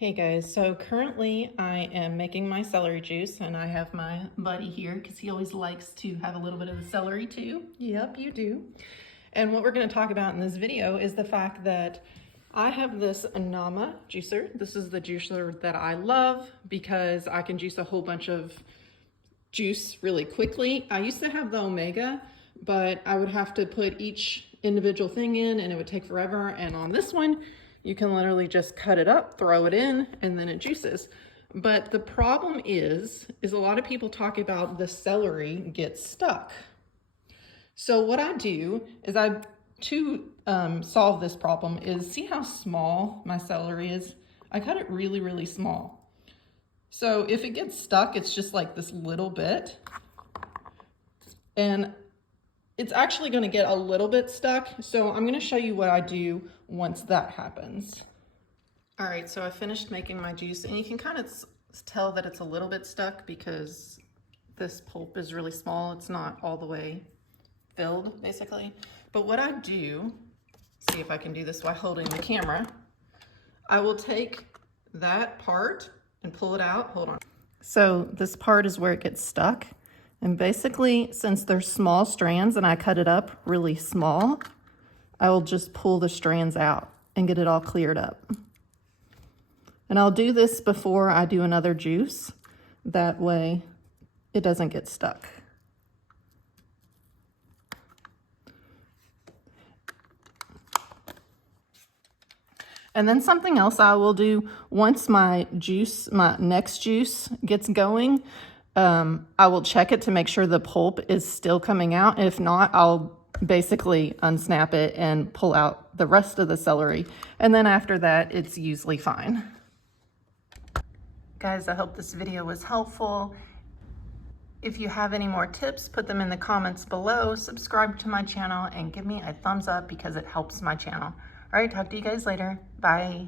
Hey guys, so currently I am making my celery juice and I have my buddy here because he always likes to have a little bit of the celery too. Yep, you do. And what we're going to talk about in this video is the fact that I have this Anama juicer. This is the juicer that I love because I can juice a whole bunch of juice really quickly. I used to have the Omega, but I would have to put each individual thing in and it would take forever. And on this one, you can literally just cut it up, throw it in, and then it juices. But the problem is a lot of people talk about the celery gets stuck. So what I do is to solve this problem is, see how small my celery is? I cut it really, really small. So if it gets stuck, it's just like this little bit. And it's actually going to get a little bit stuck. So I'm going to show you what I do once that happens. All right, so I finished making my juice and you can kind of tell that it's a little bit stuck because this pulp is really small. It's not all the way filled basically. But what I do, see if I can do this while holding the camera, I will take that part and pull it out. Hold on. So this part is where it gets stuck. And basically, since they're small strands and I cut it up really small, I will just pull the strands out and get it all cleared up. And I'll do this before I do another juice. That way it doesn't get stuck. And then something else I will do once my next juice gets going, I will check it to make sure the pulp is still coming out. If not, I'll basically unsnap it and pull out the rest of the celery. And then after that, it's usually fine. Guys, I hope this video was helpful. If you have any more tips, put them in the comments below. Subscribe to my channel and give me a thumbs up because it helps my channel. All right, talk to you guys later. Bye.